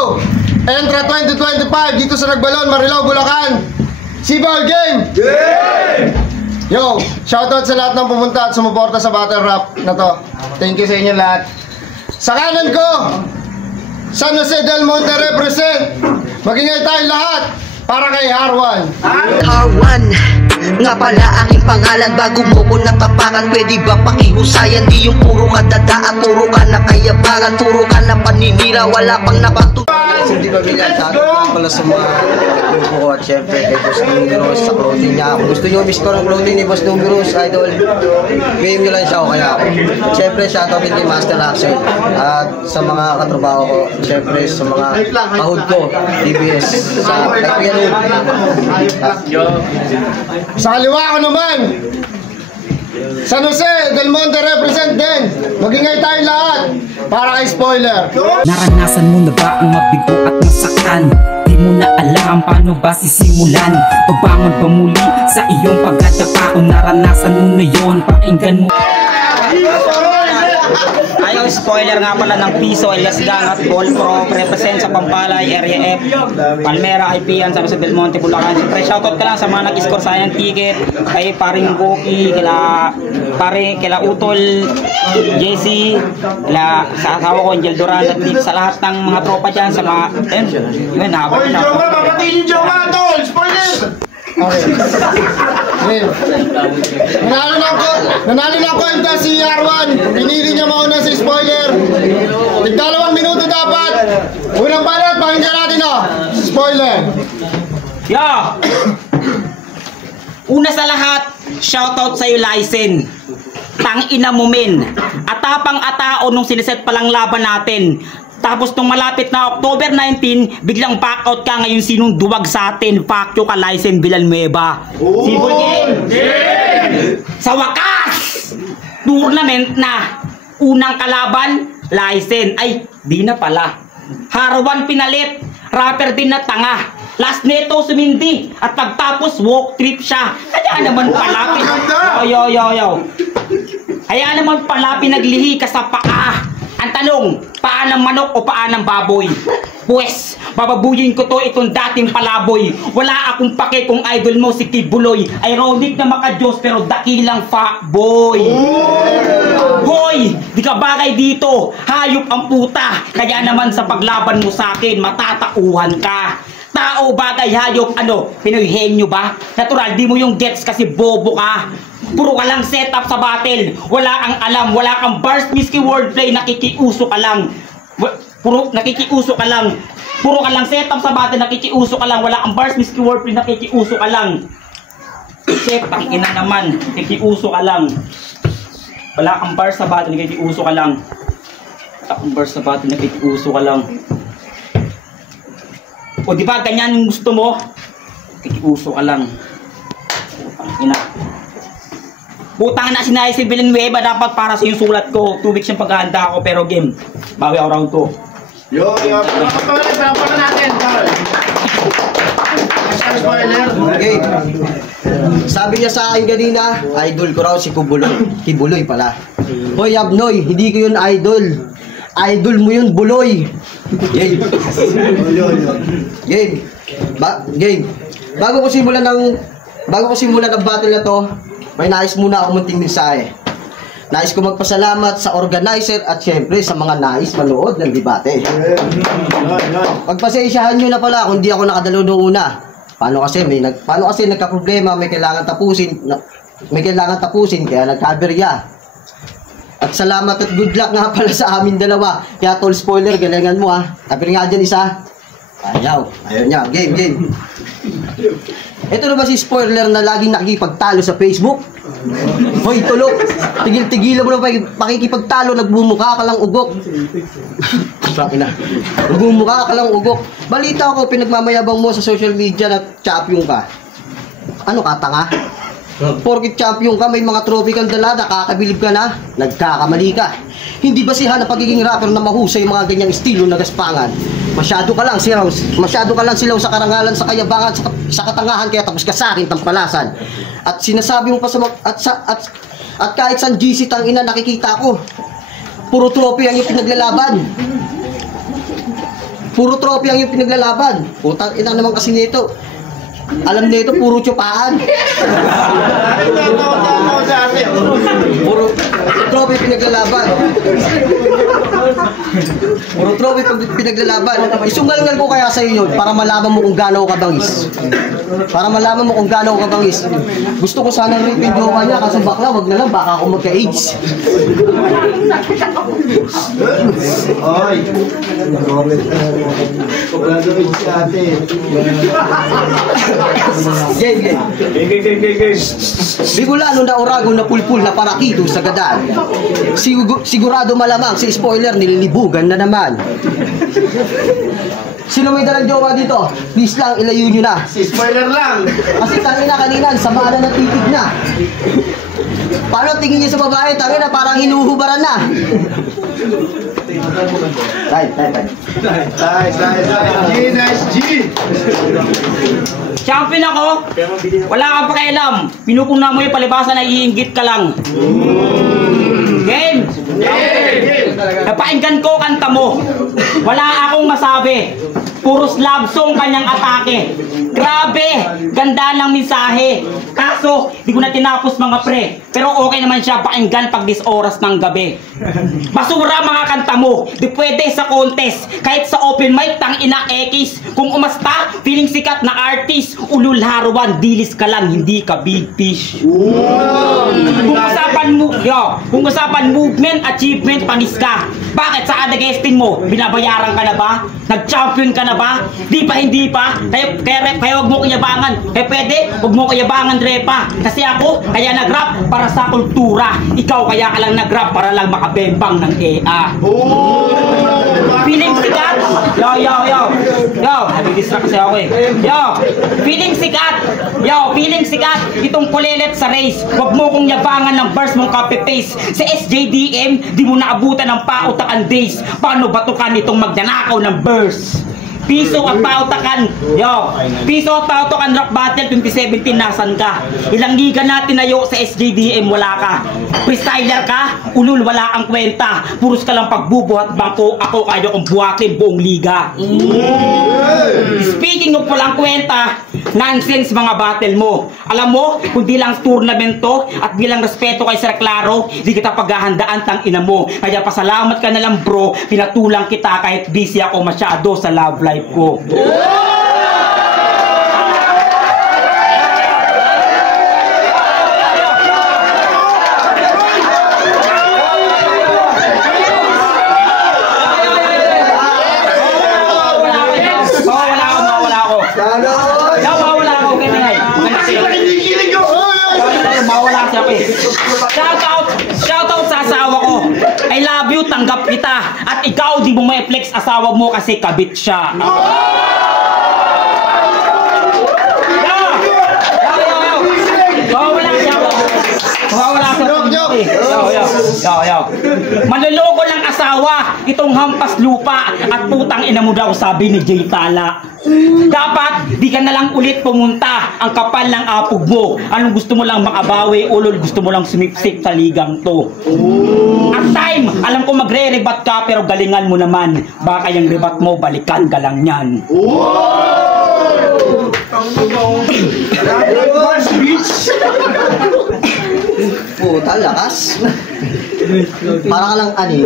Go! Entra 2025 dito sa Nagbalon, Marilao, Bulacan. Sibol, game! Game! Yo, shoutout sa lahat ng pumunta at sumuporta sa battle rap na to. Thank you sa inyo lahat. Sa kanan ko, San Jose del Monte represent. Magingay tayo lahat para kay Harwan. Harwan, nga pala aking pangalan. Bago mo ko natapakan, pwede ba pakihusayan? Di yung puro kadadaan, turo ka na kayabangan, turo ka na paninira, wala pang napatutunan. Hindi ba bilang shoutout pala sa mga grupo ko at syempre kay Boss Numeros sa clothing niya. Kung gusto nyo i-store ang clothing ni Boss Numeros, idol, PM nyo lang siya o kaya ako. Syempre shoutout din kay Master Action at sa mga katrabaho ko, syempre sa mga kahod ko, DBS, sa Piano. Sa kaliwa ko naman, San Jose del Monte represent din. Magingay tayo lahat para kay Spoiler. Naranasan mo na ba ang mabigo at masaktan? Di mo na alam paano ba sisimulan? Pagbangon pa muli sa iyong pagkatapa. Kung naranasan mo na yon, pakinggan mo. Ayaw, spoiler nga pala ng Piso, Elias Gang at Ball Pro, represent sa Pampalay, Area F, Palmera, Ipian, San Jose del Monte, Bulacan. Siyempre, shoutout ka lang sa mga nag-score sa ng ticket, kay paring Goki, kila Utol, JC, sa asawa ko, Angel Duran, at sa lahat ng mga tropa dyan, sa mga, yun, habang siya. Papatiin yung jowa, tol! Spoiler! Okay. Nanalo ng kwenta si Harwan. Pinili niya mauna si Spoiler. Tig-2 minuto dapat. Unang balot, pakinggan natin si Spoiler. Yeah! Una sa lahat, shoutout sa'yo, Lysen. Tang-ina mo, men. Atapang-atao nung siniset palang laban natin. Tapos nung malapit na October 19, biglang back out ka. Ngayon sinong duwag sa atin? Fuck you ka, Lysen Villanueva. Sibol game! Sa wakas! Tournament na. Unang kalaban, Lysen. Ay, di na pala. Harwan pinalit. Rapper din na tanga. Last neto sumindi. At pagtapos walk trip siya. Kaya naman pala. Yo. Kaya naman pala pinaglihi ka sa paa. Ang tanong, paa ng manok o paa ng baboy? Pwes, bababuyin ko to itong dating palaboy. Wala akong pake kung idol mo si Kibuloy. Ironic na maka-Diyos pero dakilang fuckboy. Hoy, di ka bagay dito. Hayop ang puta. Kaya naman sa paglaban mo sa akin, matatauhan ka. Tao, bagay, hayop, Pinoy henyo ba? Natural, di mo yung gets kasi bobo ka. Puro ka lang setup sa battle. Wala kang alam, wala kang bars, miski wordplay, nakikiuso ka lang. Nakikiuso ka lang. Puro ka lang setup sa battle, nakikiuso ka lang. Wala kang bars, miski wordplay, nakikiuso ka lang. Check, ang ina naman, nakikiuso ka lang. Wala kang bars sa battle, nakikiuso ka lang. Wala kang bars sa battle, nakikiuso ka lang. O di ba ganyan yung gusto mo? Nakikiuso ka lang. Ang ina. Putang na sinayos si Villanueva, dapat para sa yung sulat ko. 2 weeks yung paghahanda ako, pero game, bawi ako round ko. Yo, pala natin, tol. Spoiler. Okay. Sabi niya sa akin kanina, idol ko raw si Kibuloy pala. Hoy Abnoy, hindi ko yun idol. Idol mo yun, Buloy. Game. Game. Bago ko simulan ng battle na to, may nais muna ako munting mensahe. Nais ko magpasalamat sa organizer at syempre sa mga nais manood ng debate. Pagpasensyahan nyo na pala kung di ako nakadalo noong una. Paano kasi nagka-problema, may kailangan tapusin kaya nagkaberya. At salamat at good luck nga pala sa amin dalawa. Kaya tol, spoiler, galingan mo ha. Tapi nga dyan isa. Ayaw niya. Game. Ito na ba si Spoiler na laging nakikipagtalo sa Facebook? Hoy, tulok! Tigil-tigilan mo na pakikipagtalo, nagbumukha ka lang ugok. Sabi na. Nagbumukha ka lang ugok. Balita ko, pinagmamayabang mo sa social media na champion ka. Ano ka, tanga? Porkit champion ka, may mga trophy kang dala, nakakabilib ka na, nagkakamali ka. Hindi basihan na pagiging rapper na mahusay mga ganyang estilo na gaspangan. Masyado ka lang silaw sa karangalan, sa kayabangan, sa katangahan, kaya tapos ka sa akin tampalasan. At sinasabi mo pa sa at kahit sa GC tang ina nakikita ko, puro trophy ang yung pinaglalaban. Puro trophy ang yung pinaglalaban. Putang ina naman kasi nito. Alam nito, puro tsupaan. Puro trophy pinaglalaban. Puro trophy pinaglalaban. Isungal-ngal ko kaya sa iyo yun para malaman mo kung gaano ko kabangis. Para malaman mo kung gaano ko kabangis. Gusto ko sana rin yung jowa niya kasi bakla, wag na lang, baka ako magka-AIDS. Oy. Game. Bigulano na orago na pulpul na parakido sa gadan. Sigurado malamang si spoiler nililibugan na naman. Sino may dalang jowa dito? Please lang, ilayo nyo na. Si spoiler lang. Kasi tangina kanina, sama na titig na. Paano tingin niyo sa babae? Tangina, parang hinuhubaran na. Tay. Nice G. Champion ako. Wala kang pakialam. Pinupuna mo yung palibasa na iinggit ka lang. Game! Napakinggan ko kanta mo. Wala akong masabi. Puros love song kanyang atake. Grabe! Ganda ng mensahe. Kaso, di ko na tinapos mga pre. Pero okay naman siya pakinggan pag 10 oras ng gabi. Basura mga kanta mo. Di pwede sa contest. Kahit sa open mic, tang ina X. Kung umasta, feeling sikat na artist. Ulul harawan, dilis ka lang, hindi ka big fish. Kung usapan movement, achievement, panis ka. Bakit sa ada guesting mo? Binabayaran ka na ba? Nag-champion ka na ba? Hindi pa. Kaya wag mo kayabangan. Kaya pwede, wag mo kayabangan repa. Kasi ako, kaya nag-rap para sa kultura. Ikaw kaya ka lang nag-rap para lang makabembang ng EA. Feeling sikat? Yo, nabidistra kasi ako eh. Feeling sikat. Itong kulelet sa race. Wag mo kong yabangan ng verse mong copy-paste. Sa SJDM, di mo naabutan ng pautakan days. Paano batukan itong magnanakaw ng verse? Piso at pautakan. Piso at pautakan rap battle 2017 nasan ka? Ilang liga na tinayo sa SJDM wala ka. Freestyler ka? Ulul wala kang kwenta. Puros ka lang pagbubuhat bangko. Ako kaya kong buhatin buong liga. Speaking of walang kwenta, nonsense mga battle mo. Alam mo, kung di lang tournament to at bilang respeto kay Sir Claro, di kita paghahandaan tang ina mo. Kaya pasalamat ka na lang bro, pinatulang kita kahit busy ako masyado sa love life ko. Shoutout sa asawa ko. I love you, tanggap kita. At ikaw, di mo may flex asawa mo kasi kabit siya. Manloloko lang asawa, itong hampas lupa at putang ina mo daw, sabi ni Jay Tala. Dapat di ka na lang ulit pumunta, ang kapal ng apog mo. Anong gusto mo lang makabawi, ulol, gusto mo lang sumipsik sa ligang to. At time, alam ko magre-rebat ka pero galingan mo naman. Baka yung rebat mo, balikan ka lang yan. Puta, lakas. Para ka lang ani.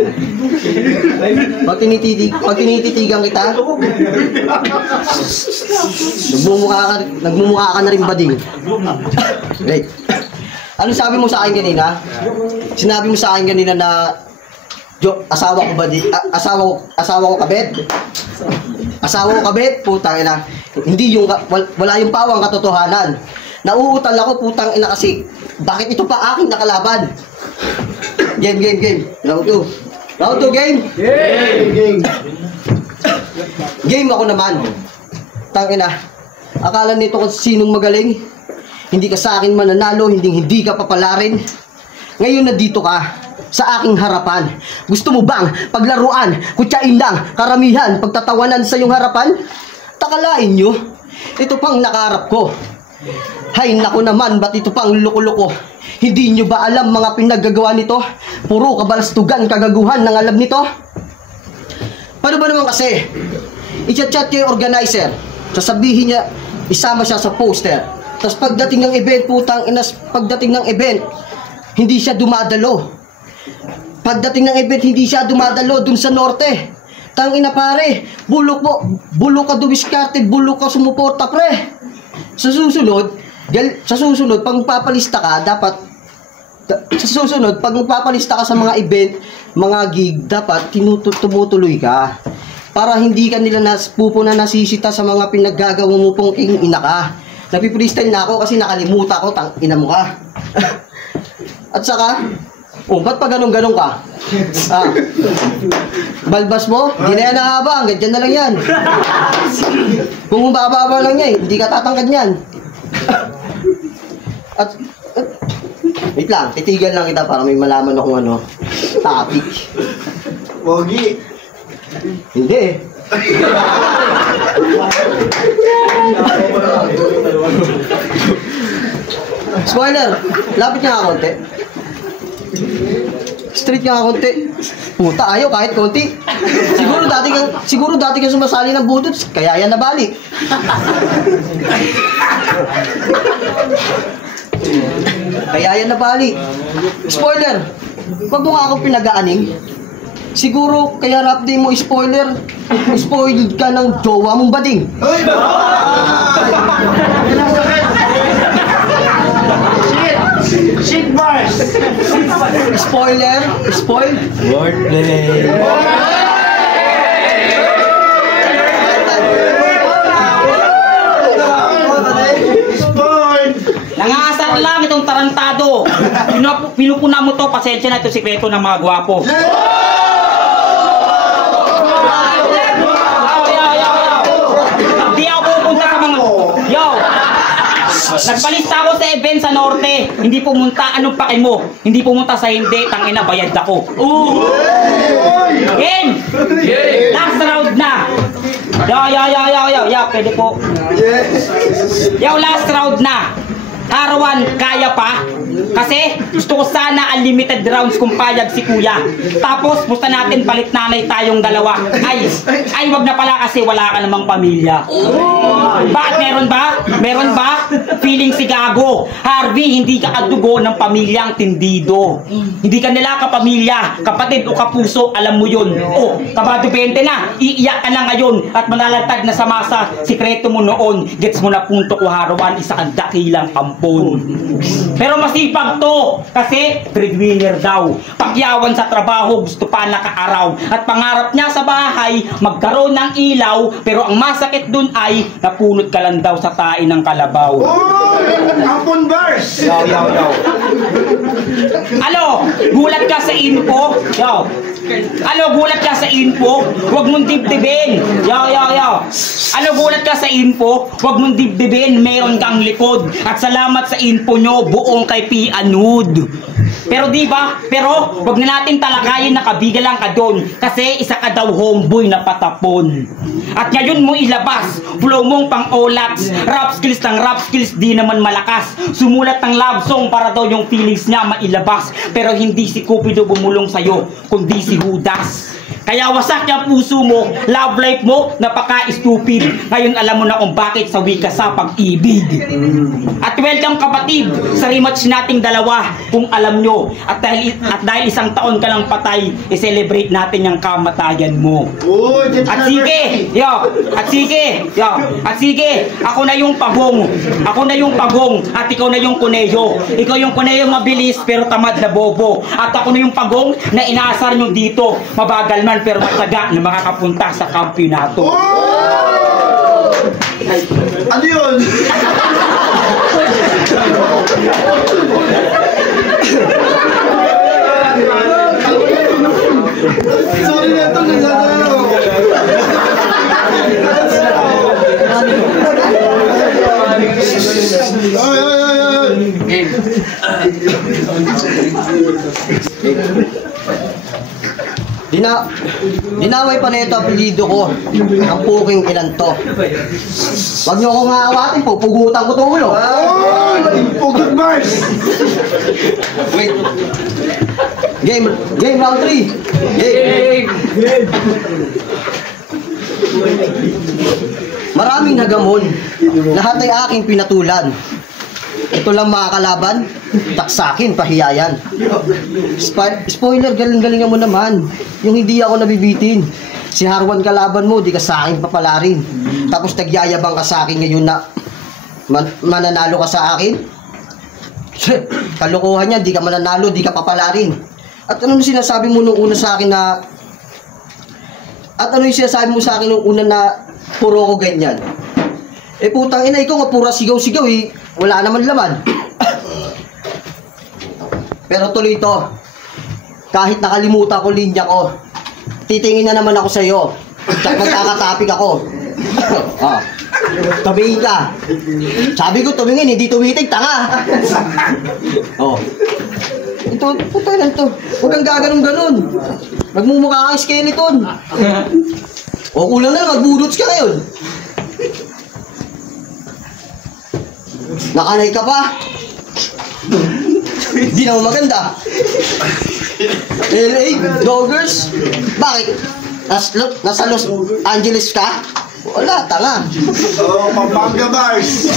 Pag tinititigan kita, nagmumukha ka na rin bading. Wait. Ano sabi mo sa akin kanina? Sinabi mo sa akin kanina na asawa ko ba asawa ko kabet? Asawa ko kabet? Putang ina. Hindi yung wala yung pawang katotohanan. Nauutal ako putang ina kasi bakit ito pa aking nakalaban? Game. Round 2 game. Game ako naman. Tangina. Akala nito kung sinong magaling. Hindi ka sa akin mananalo, hindi ka papalarin. Ngayon na dito ka sa aking harapan. Gusto mo bang paglaruan, kutsain lang, karamihan, pagtatawanan sa iyong harapan? Takalain nyo, ito pang nakaharap ko. Hay nako naman, ba't ito pang loko-loko? Hindi nyo ba alam mga pinaggagawa nito? Puro kabalastugan, kagaguhan ng alam nito? Paano ba naman kasi? i-chat ko yung organizer. Sasabihin niya, isama siya sa poster. Tapos pagdating ng event, pagdating ng event, hindi siya dumadalo. Pagdating ng event, hindi siya dumadalo dun sa norte. Tangina pare, bulok ka dumiskarte, bulok ka sumuporta pre. Sa susunod, pag magpapalista ka, pag magpapalista ka sa mga event, mga gig, dapat tumutuloy ka. Para hindi ka nila nasisita sa mga pinaggagawa mo pong ina ka. Nagpi-freestyle na ako kasi nakalimutan ko, ina mo ka. At saka, ba't pa ganun-ganun ka? Balbas mo, hindi na yan nahaba, hanggang dyan na lang yan. Kung bababa lang niya, hindi ka tatangkad yan. At wait lang, titigan lang kita para may malaman akong topic. Pogi. Hindi. Spoiler, lapit nga ako konti. Street nga konti. Puta, ayaw kahit konti. Siguro dati kang sumasali ng budot, kaya yan nabalik. Kaya yan nabalik. Spoiler, wag mo nga ako pinag-aaning. Siguro, kaya rap day mo spoiled ka ng jowa mong bading. Shit bars. Spoiled. Wordplay. Nangasar lang itong tarantado. Pinupuna mo to, pasensya na ito sikreto ng mga gwapo. Hindi ako pupunta sa mga... Yo! Nagpalista ako sa event sa Norte. Hindi pumunta, anong pake mo? Hindi pumunta sa hindi, tangina, bayad ako. Game! Last round na. Yo, pwede po. Yo, last round na. Arawan, kaya pa? Kasi gusto ko sana unlimited rounds kung payag si kuya. Tapos gusto natin palit nanay tayong dalawa. Ay wag na pala kasi wala ka namang pamilya. Bakit meron ba? Meron ba? Feeling si gago. Harvey, hindi ka kadugo ng pamilyang tindido. Hindi ka nila kapamilya, kapatid o kapuso, alam mo yun. Kabado 20 na, iiyak ka na ngayon at malalantad na sa masa, sikreto mo noon. Gets mo na punto ko harawan, isa kang dakilang ampon. Pero masipag to, kasi breadwinner daw. Pakyawan sa trabaho, gusto pa nakaaraw. At pangarap niya sa bahay, magkaroon ng ilaw. Pero ang masakit dun ay, napunot ka lang daw sa tain ng kalabaw. Ampon bars. Yo. Alo, gulat ka sa info? Yo. Alo, gulat ka sa info? Huwag mong dibdibin. Yo. Alo, gulat ka sa info? Huwag mong dibdibin, meron kang likod. At salamat sa info nyo, buong kay P. Anud. Pero diba? Pero, wag na natin talakayin na kabigalang ka doon. Kasi isa ka daw homeboy na patapon. At ngayon mo ilabas, flow mong pang-olats. Rap skills ng rap skills, di naman malakas. Sumulat ng love song para daw yung feelings niya mailabas. Pero hindi si Cupido bumulong sa'yo, kundi si Judas. Kaya wasak yung puso mo, love life mo, napaka-stupid. Ngayon alam mo na kung bakit sawi ka sa pag-ibig. At welcome kapatid sa rematch nating dalawa, kung alam nyo. At dahil isang taon ka lang patay, i-celebrate natin yung kamatayan mo. At sige, ako na yung pagong. At ikaw na yung kuneyo. Ikaw yung kuneyo mabilis pero tamad na bobo. At ako na yung pagong na inaasar nyo dito. Mabagal man pero matyaga na makakapunta sa kampyonato. Ano yun? Sorry na ito, naglalaro. Dinaway pa na ito apelido ko. Ang puking ilan to. Wag niyo akong aawatin po, pugutan ko to ulo. Pugot bars. Wait. Game round 3. Game. Maraming nagamon. Lahat ay aking pinatulan. Ito lang mga kalaban, taksakin, pahiyayan. Spoiler, galing-galingan mo naman. Yung hindi ako nabibitin. Si Harwan kalaban mo, di ka sa akin papalarin. Tapos nagyayabang ka sa akin ngayon na mananalo ka sa akin. Kalokohan yan, di ka mananalo, di ka papalarin. At ano yung sinasabi mo nung una sa akin na... At ano yung sinasabi mo sa akin nung una na puro ko ganyan? Eh putang ina, ikaw nga pura sigaw-sigaw eh. Wala naman laman. Pero tuloy ito. Kahit nakalimutan ko linya ko, titingin na naman ako sa iyo. Tsaka magkakatapik ako. Tumingin ka. Sabi ko tumingin, hindi tumitig, tanga. Ito, puta lang to. Huwag kang gaganong-ganon. Magmumukha kang skeleton. Kulang na lang, magbudots ka ngayon. Nakanay ka pa? Hindi naman maganda. LA, Dodgers? Bakit? Nasa Los Angeles ka? Wala, tanga. Pampanga Bars.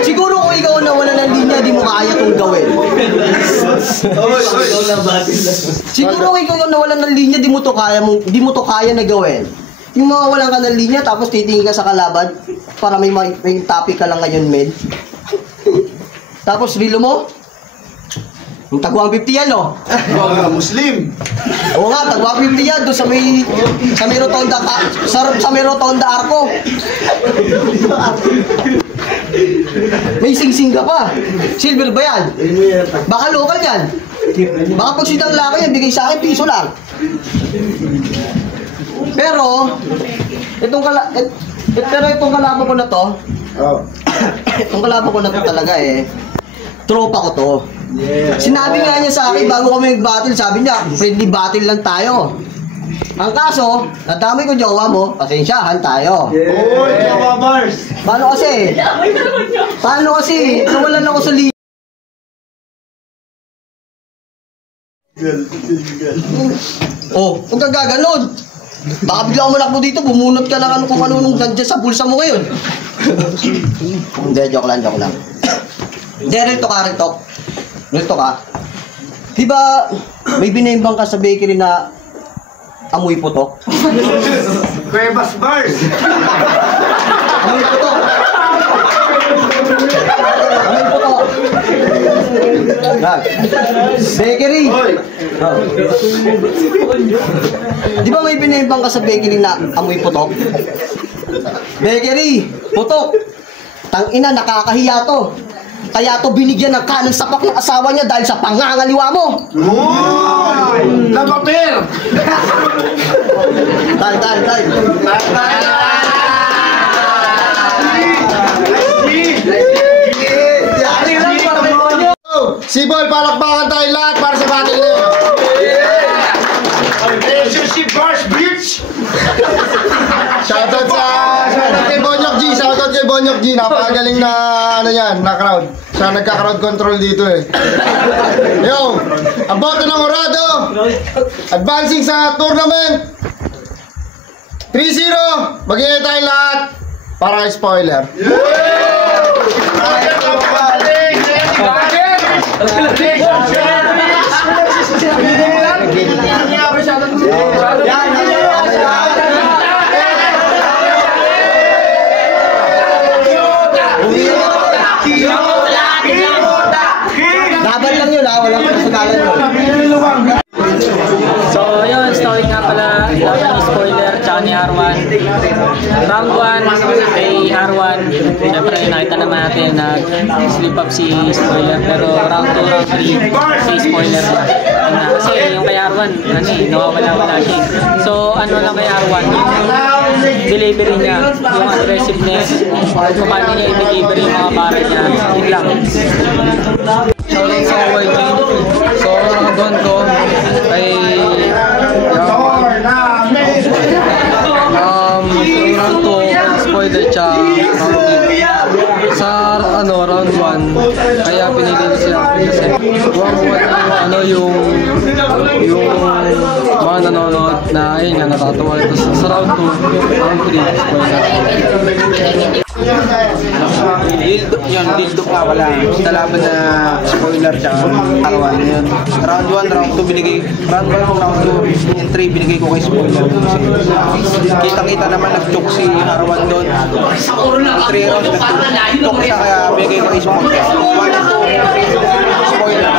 Siguro kung ikaw nawala ng linya, di mo kaya itong gawin. Siguro kung ikaw nawala ng linya, di mo to kaya na gawin. Yung mga walang ka ng linya, tapos titingin ka sa kalaban, para may topic ka lang ngayon, men. Tapos, rilo mo? Yung tagwang 50 yan, no? Muslim. Oo nga, tagwang 50 yan, doon sa may rotonda, sa may rotonda arko. May sing-sing ka pa. Silver ba yan? Baka local yan. Baka pag sidang laki yan, bigay sa akin, piso lang. Pero, itong kalaban ko na to, itong kalaban ko na to talaga tropa ko to. Sinabi nga niya sa akin bago kami mag-battle, sabi niya, friendly battle lang tayo. Ang kaso, nadamay ko jowa mo, pasensyahan tayo. Oy, Java Bars. Paano kasi? Nawalan ako sa linya. Huwag kang gaganon. Baka bigla ako malakbo dito, bumunot ka lang kung ano nung nandiyan sa bulsa mo ngayon. Hindi, joke lang. Hindi, rito ka. Diba, may binimbang ka sa bakery na amoy putok? Cuevas Bars. Amoy putok. Bakery. Di ba may binimbang ka sa bakery na amoy putok? Bakery, putok. Tangina, nakakahiya to. Kaya to binigyan ng kanang sapak ng asawa niya dahil sa pangangaliwa mo. Labaper. Dahil. Sibol, palakpakan tayo lahat para sa battle na yun. Relationship Bars, bitch. Shoutout kay Bonyok G. Napakagaling na na crowd. Siya nagka-crowd control dito Yo, ang boto ng Orado advancing sa tournament 3-0. Mag-iingay tayo lahat para kay spoiler. Laban lang yun walang kasagalan yun. So yun, story nga pala laban ni Spoiler tsaka ni Harwan. Round 1 kay Harwan, syempre nakita naman natin na slip up si Spoiler, pero round 2, round 3 si Spoiler kasi yung kay Harwan nawawala siya. So ano lang kay Harwan, yung delivery niya, yung aggressiveness, kung paano niya i-deliver yung mga barrel niya, yun lang. Shoutout sa YG. So, nakabuhan ko ay round 2, spoiler siya, round 3. Sa round 1, kaya pinili siya kasi buwang ano, yung mga nanonood na ayun nga, natatawa ito sa round 2, round 3, spoiler. Dildo nga wala. Lalaban na spoiler tsaka arawan yun. Round 1, round 2 binigay. Round 1, round 2, and 3 binigay ko kay spoiler. Kasi kitang-kita naman nag-choke si arawan doon. 3 rounds nag-choke siya kaya binigay ko kay spoiler. 1 and 2, spoiler.